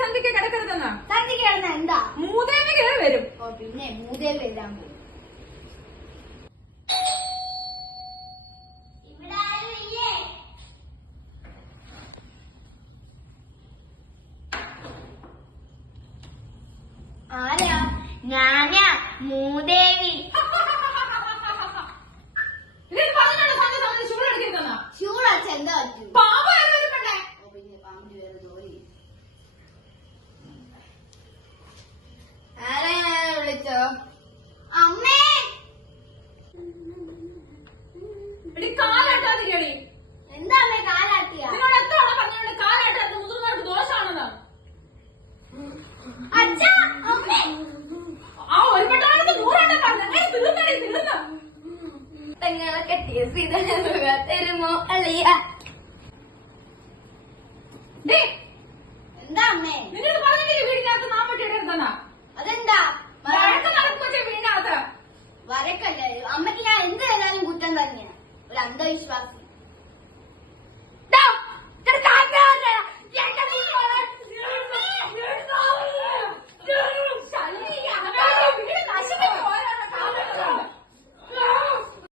സന്ധ്യക്ക് കിടക്കരുതെന്ന്? സന്ധ്യക്ക് കിടന്ന എന്താ? കയറി വരും. ഓ പിന്നെ മൂതേവ് എഴുതാൻ ആരാ ഞാനാ മൂദേവി പെങ്ങളെ കെട്ടിയ സീത തരുമോ അളിയ ഡേ എന്താ അമ്മേ? വീടിനകത്ത് നാം അതെന്താ? വഴക്ക് നടക്കുമ്പോ വീടിനകത്ത്. വരക്കല്ലേ അമ്മയ്ക്ക് ഞാൻ എന്ത് ചെയ്താലും കുറ്റം തന്നെയാ. ഒരു അന്ധവിശ്വാസി